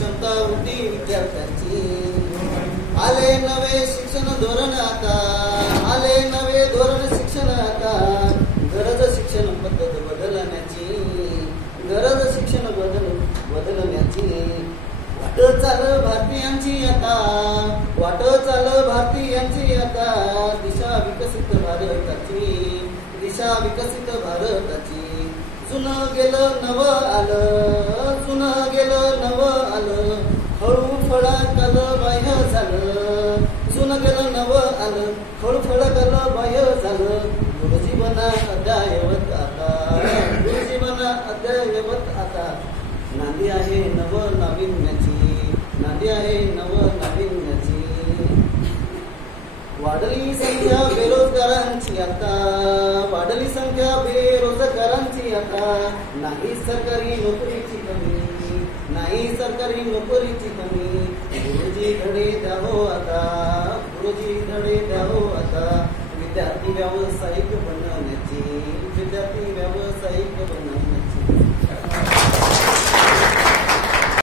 क्षमता होती विद्यार्थ्यांची. आले नवे शिक्षण धोरण आता, आले नवे धोरण शिक्षण आता. गरज शिक्षण पद्धत बदलण्याची, गरज शिक्षण बदलण्याची. वाट चाल भारतीयांची आता, वाट चाल भारतीयांची आता. दिशा विकसित भारताची, दिशा विकसित भारताची. जुनं गेलं नव आलं, जुनं गेलं नव आलं. हळू फळाकलं बाह्य झालं, जुनं गेलं नव आलं. हळू फळाकलं बाह्य झालं. गुरुजीवन अद्ययावत आता, गुरुजीवन अद्ययावत आता. नांदी आहे नव नाविन्याची, नांदी आहे नव नाविन्याची. वाढली संख्या बेरोजगारांची आता, वाढली संख्या बेरोजगारांची आता. नाही सरकारी नोकरीची कमी, नाही सरकारी नोकरीची कमी. गुरुजी धडे द्यावो आता, गुरुजी धडे द्यावो आता. विद्यार्थी व्यावसायिक बनण्याची, विद्यार्थी व्यावसायिक